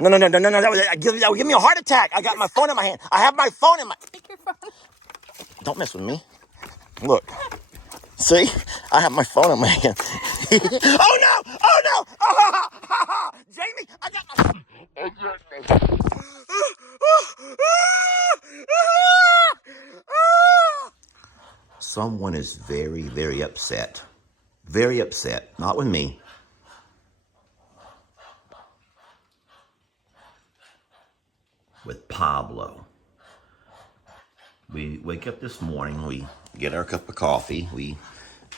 No, no, no, no, no, no. That would give me a heart attack. I got my phone in my hand. I have my phone in my... Take your phone. Don't mess with me. Look. See? I have my phone in my hand. Oh, no! Oh, no! Oh, Jamie, I got my... Someone is very, very upset. Very upset. Not with me. With Pablo. We wake up this morning, we get our cup of coffee, we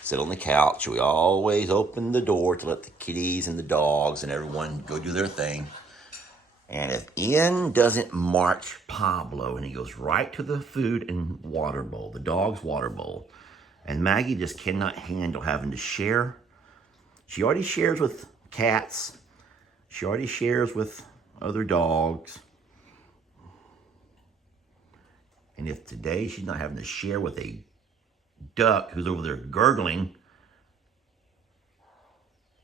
sit on the couch, we always open the door to let the kitties and the dogs and everyone go do their thing. And if Ian doesn't march Pablo and he goes right to the food and water bowl, the dog's water bowl, and Maggie just cannot handle having to share. She already shares with cats. She already shares with other dogs. And if today she's not having to share with a duck who's over there gurgling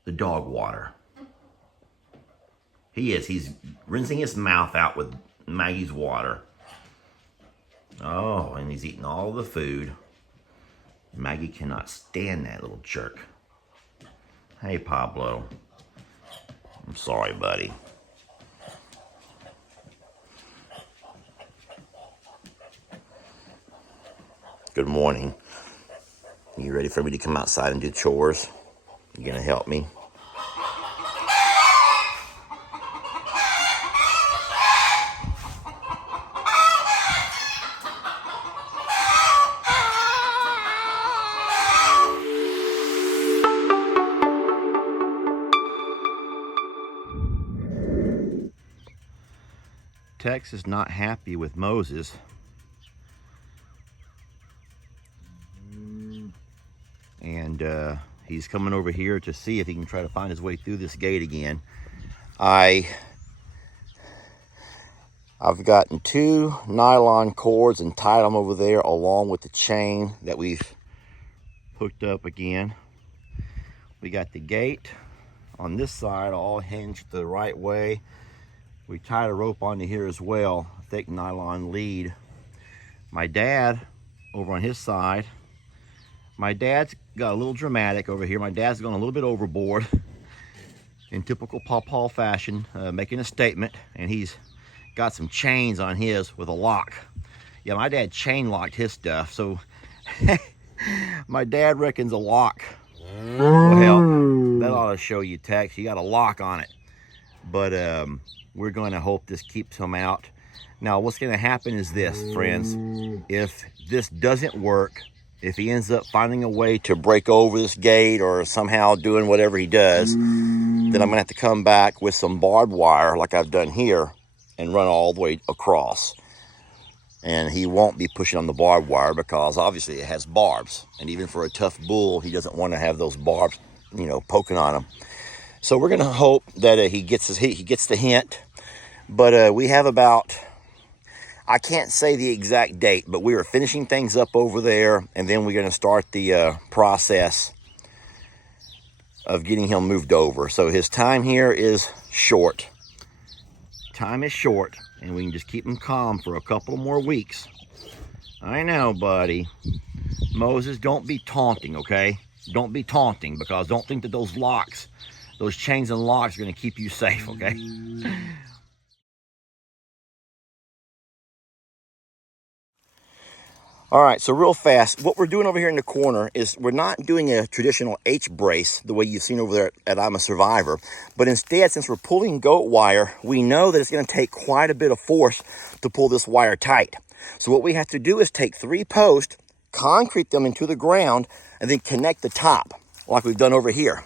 the dog water. He's rinsing his mouth out with Maggie's water. Oh, and he's eating all the food. Maggie cannot stand that little jerk. Hey, Pablo. I'm sorry, buddy. Good morning. You ready for me to come outside and do chores? You gonna help me? Tex is not happy with Moses. And he's coming over here to see if he can try to find his way through this gate again. I've gotten 2 nylon cords and tied them over there along with the chain that we've hooked up again. We got the gate on this side all hinged the right way. We tied a rope onto here as well, a thick nylon lead. My dad over on his side, my dad's got a little dramatic over here. My dad's gone a little bit overboard in typical Paw fashion, making a statement, and he's got some chains on his with a lock. Yeah, my dad chain locked his stuff, so my dad reckons a lock will help. That ought to show you, Tex. You got a lock on it. But we're going to hope this keeps him out. Now, what's going to happen is this, friends. If this doesn't work, if he ends up finding a way to break over this gate or somehow doing whatever he does, then I'm going to have to come back with some barbed wire like I've done here and run all the way across. And he won't be pushing on the barbed wire because obviously it has barbs. And even for a tough bull, he doesn't want to have those barbs, poking on him. So we're going to hope that he gets the hint. But we have about, I can't say the exact date, but we are finishing things up over there, and then we're going to start the process of getting him moved over. So his time here is short. Time is short, and we can just keep him calm for a couple more weeks. I know, buddy. Moses, don't be taunting, okay? Don't be taunting, because don't think that those chains and locks are going to keep you safe, okay? All right, so real fast, what we're doing over here in the corner is we're not doing a traditional H brace the way you've seen over there at I'm a Survivor, but instead, since we're pulling goat wire, we know that it's going to take quite a bit of force to pull this wire tight. So what we have to do is take 3 posts, concrete them into the ground, and then connect the top, like we've done over here.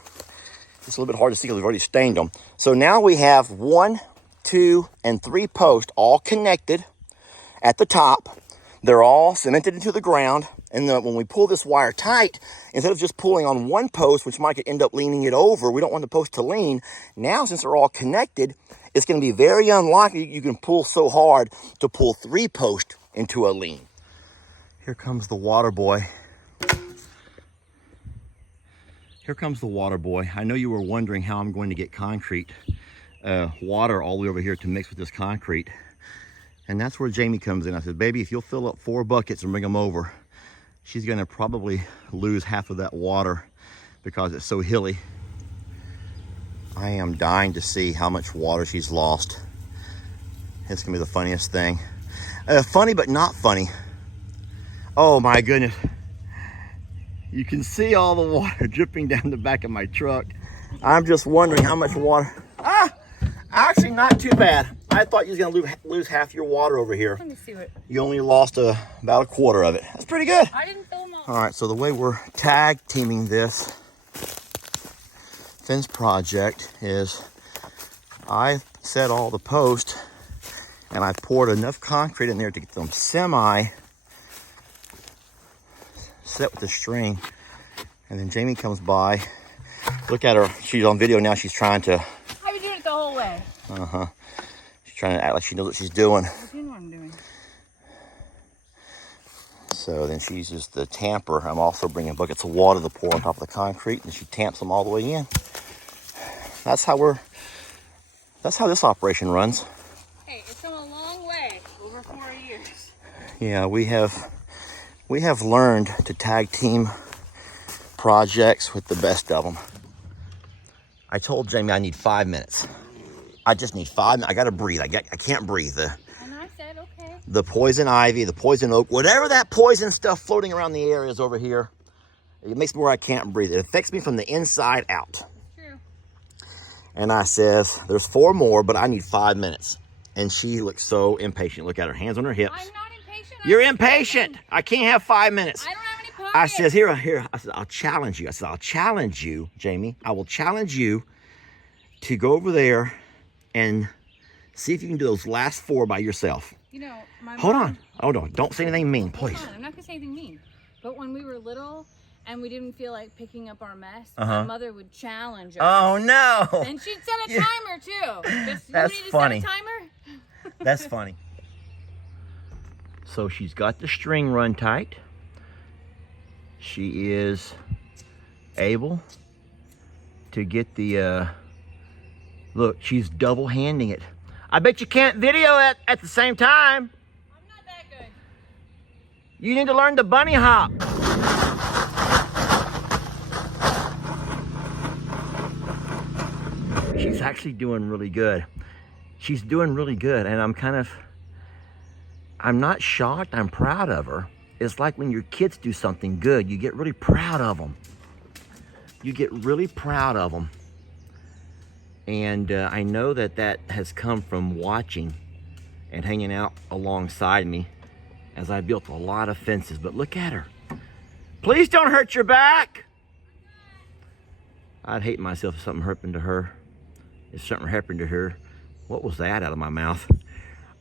It's a little bit hard to see because we've already stained them. So now we have 1, 2, and 3 posts all connected at the top. They're all cemented into the ground, and when we pull this wire tight, instead of just pulling on one post, which might end up leaning it over, we don't want the post to lean. Now, since they're all connected, it's going to be very unlikely you can pull so hard to pull 3 posts into a lean. Here comes the water boy. Here comes the water boy. I know you were wondering how I'm going to get concrete water all the way over here to mix with this concrete. And that's where Jamie comes in. I said, baby, if you'll fill up 4 buckets and bring them over, she's gonna probably lose half of that water because it's so hilly. I am dying to see how much water she's lost. It's gonna be the funniest thing. Funny, but not funny. Oh my goodness. You can see all the water dripping down the back of my truck. I'm just wondering how much water. Actually not too bad. I thought you was gonna lose half your water over here. Let me see what. You only lost about a quarter of it. That's pretty good. I didn't fill them all. All right, so the way we're tag teaming this fence project is I set all the posts and I poured enough concrete in there to get them semi set with the string. And then Jamie comes by. Look at her. She's on video now. She's trying to. I've been doing it the whole way. She's trying to act like she knows what she's doing. I do know what I'm doing. So then she uses the tamper. I'm also bringing buckets of water to pour on top of the concrete, and she tamps them all the way in. That's how this operation runs. Hey, it's come a long way over 4 years. Yeah, we have learned to tag team projects with the best of them. I told Jamie I need 5 minutes. I just need 5 minutes. I gotta breathe. I can't breathe. And I said, okay. The poison ivy, the poison oak, whatever that poison stuff floating around the area is over here, it makes me where I can't breathe. It affects me from the inside out. True. And I says, there's 4 more, but I need 5 minutes. And she looks so impatient. Look at her, hands on her hips. I'm not impatient. You're impatient. I can't have 5 minutes. I don't have any pockets. I says, here. I said, I'll challenge you. I said, I'll challenge you, Jamie. I will challenge you to go over there and see if you can do those last 4 by yourself. You know, my Hold mom, on. Don't say anything mean, please. Hold on, I'm not gonna say anything mean. But when we were little and we didn't feel like picking up our mess, my mother would challenge us. Oh, no. And she'd set a timer too. That's you need funny. To set a timer? That's funny. So she's got the string run tight. She is able to get the, look, she's double handing it. I bet you can't video it at the same time. I'm not that good. You need to learn the bunny hop. She's actually doing really good. She's doing really good, and I'm not shocked, I'm proud of her. It's like when your kids do something good, you get really proud of them. You get really proud of them. And I know that has come from watching and hanging out alongside me as I built a lot of fences. But look at her. Please don't hurt your back. I'd hate myself if something happened to her. If something happened to her, what was that out of my mouth?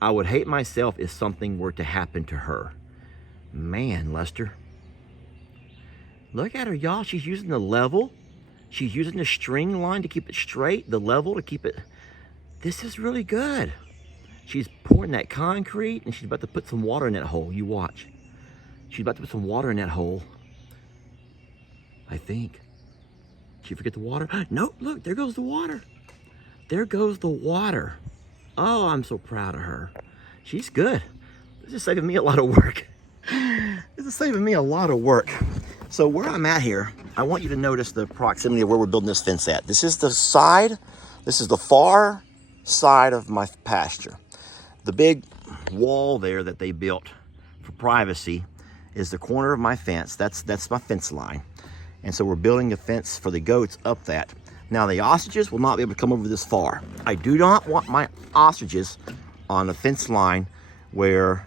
I would hate myself if something were to happen to her. Man, Lester. Look at her, y'all. She's using the level. She's using the string line to keep it straight, the level to keep it. This is really good. She's pouring that concrete and she's about to put some water in that hole. You watch. She's about to put some water in that hole. I think. Did you forget the water? Nope, look, there goes the water. There goes the water. Oh, I'm so proud of her. She's good. This is saving me a lot of work. This is saving me a lot of work. So where I'm at here, I want you to notice the proximity of where we're building this fence at. This is the side, this is the far side of my pasture. The big wall there that they built for privacy is the corner of my fence. That's my fence line. And so we're building a fence for the goats up that. Now the ostriches will not be able to come over this far. I do not want my ostriches on a fence line where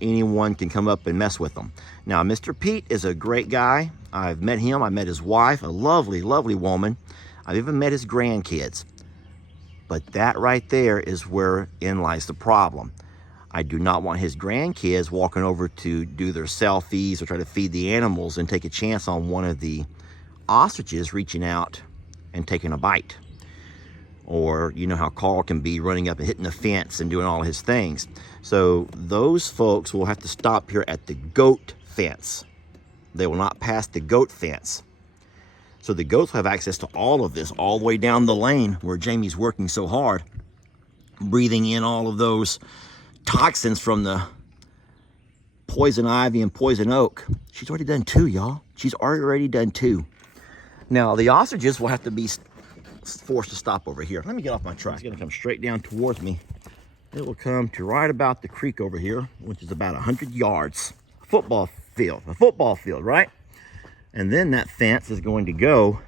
anyone can come up and mess with them. Now, Mr. Pete is a great guy. I've met him. I met his wife, a lovely, lovely woman. I've even met his grandkids. But that right there is wherein lies the problem. I do not want his grandkids walking over to do their selfies or try to feed the animals and take a chance on one of the ostriches reaching out and taking a bite. Or you know how Carl can be running up and hitting the fence and doing all his things. So those folks will have to stop here at the goat fence. They will not pass the goat fence. So the goats have access to all of this, all the way down the lane where Jamie's working so hard, breathing in all of those toxins from the poison ivy and poison oak. She's already done 2, y'all. She's already done 2. Now, the ostriches will have to be forced to stop over here. Let me get off my truck. It's gonna come straight down towards me. It will come to right about the creek over here, which is about 100 yards. A football field, right? And then that fence is going to go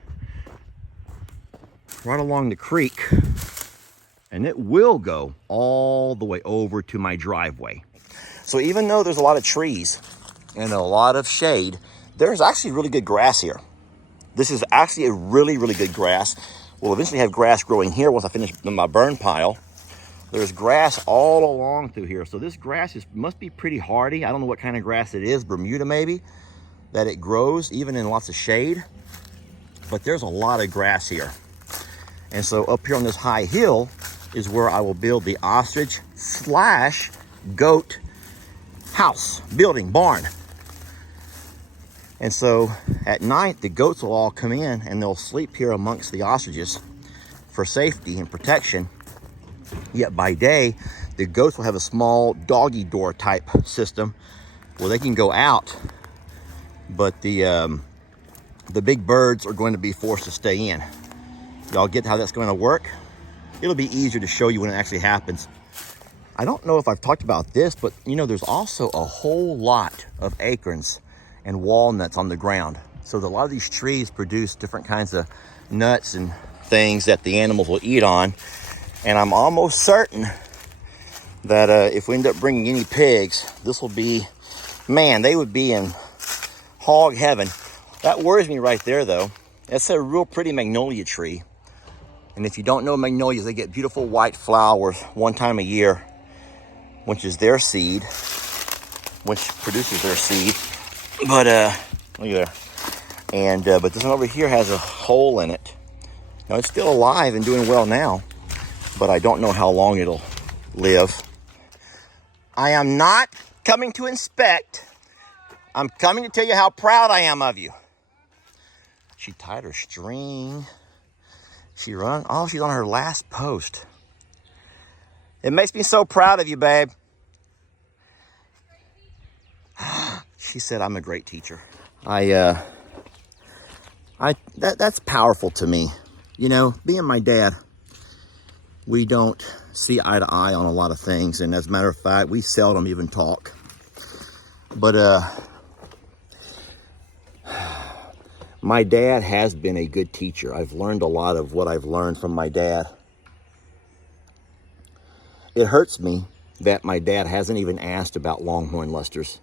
right along the creek, and it will go all the way over to my driveway. So even though there's a lot of trees and a lot of shade, there's actually really good grass here. This is actually a really, really good grass. We'll eventually have grass growing here once I finish my burn pile. There's grass all along through here. So this grass must be pretty hardy. I don't know what kind of grass it is, Bermuda maybe, that it grows even in lots of shade. But there's a lot of grass here. And so up here on this high hill is where I will build the ostrich / goat house, building, barn. And so at night, the goats will all come in and they'll sleep here amongst the ostriches for safety and protection. Yet by day, the goats will have a small doggy door type system where they can go out, but the big birds are going to be forced to stay in. Y'all get how that's going to work? It'll be easier to show you when it actually happens. I don't know if I've talked about this, but you know, there's also a whole lot of acorns and walnuts on the ground. So a lot of these trees produce different kinds of nuts and things that the animals will eat on. And I'm almost certain that if we end up bringing any pigs, this will be, man, they would be in hog heaven. That worries me right there, though. That's a real pretty magnolia tree. And if you don't know magnolias, they get beautiful white flowers one time a year, which is their seed, which produces their seed. But look at there. And but this one over here has a hole in it. Now it's still alive and doing well now, but I don't know how long it'll live. I am not coming to inspect. I'm coming to tell you how proud I am of you. She tied her string. She's on her last post. It makes me so proud of you, babe. She said I'm a great teacher. That's powerful to me. You know, being my dad, we don't see eye to eye on a lot of things, and as a matter of fact, we seldom even talk. But my dad has been a good teacher. I've learned a lot of what I've learned from my dad. It hurts me that my dad hasn't even asked about longhorn lusters.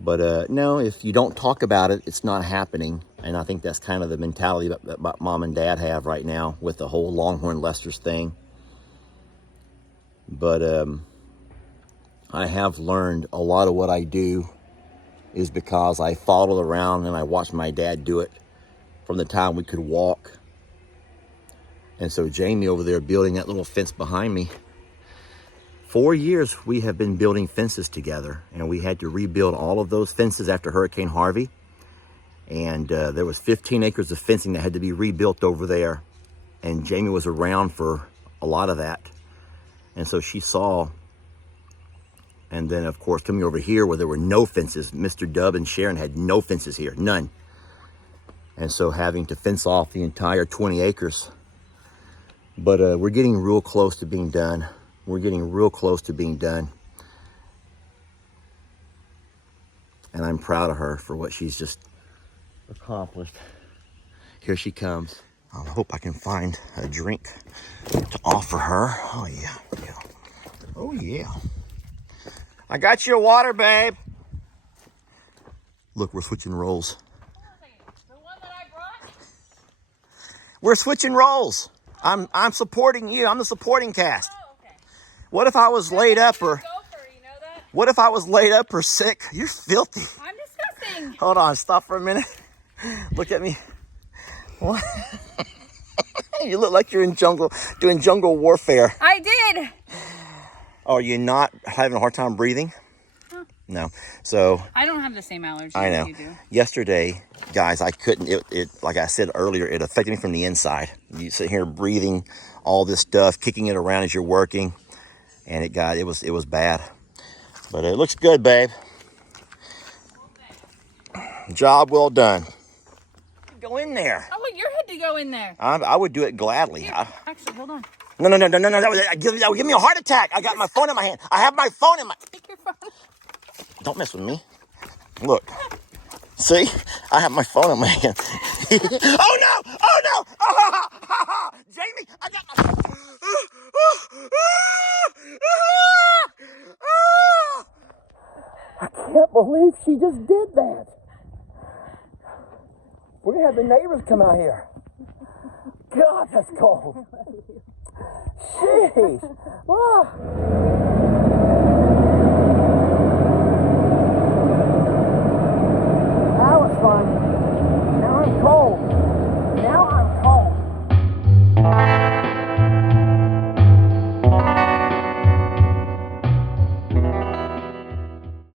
But no, if you don't talk about it, it's not happening. And I think that's kind of the mentality that mom and dad have right now with the whole longhorn lusters thing. But I have learned a lot of what I do is because I followed around and I watched my dad do it from the time we could walk. And so Jamie over there building that little fence behind me. 4 years we have been building fences together, and we had to rebuild all of those fences after Hurricane Harvey. And there was 15 acres of fencing that had to be rebuilt over there. And Jamie was around for a lot of that. And so she saw. And then, of course, coming over here where there were no fences, Mr. Dub and Sharon had no fences here, none. And so having to fence off the entire 20 acres. But we're getting real close to being done. We're getting real close to being done. And I'm proud of her for what she's just accomplished. Here she comes. I hope I can find a drink to offer her. Oh, yeah. Oh, yeah. I got you a water, babe. Look, we're switching roles. The one that I brought? We're switching roles. I'm supporting you. I'm the supporting cast. Oh, okay. What if I was laid up or... Gopher, you know that? What if I was laid up or sick? You're filthy. I'm disgusting. Hold on, stop for a minute. Look at me. What? You look like you're in doing jungle warfare. I did. Are you not having a hard time breathing? No. So I don't have the same allergy I know. that you do. Yesterday, guys, I couldn't. It like I said earlier, it affected me from the inside. You sit here breathing all this stuff, kicking it around as you're working, and it was bad. But it looks good, babe. Job well done. Go in there. I want your head to go in there. I would do it gladly. Here, actually, hold on. No. That would give me a heart attack. I got my phone in my hand. I have my phone in my. Take your phone. Don't mess with me. Look. See? I have my phone in my hand. Oh no! Oh no! Jamie, I got my. I can't believe she just did that. We're gonna have the neighbors come out here. God, that's cold. Jeez. Ah.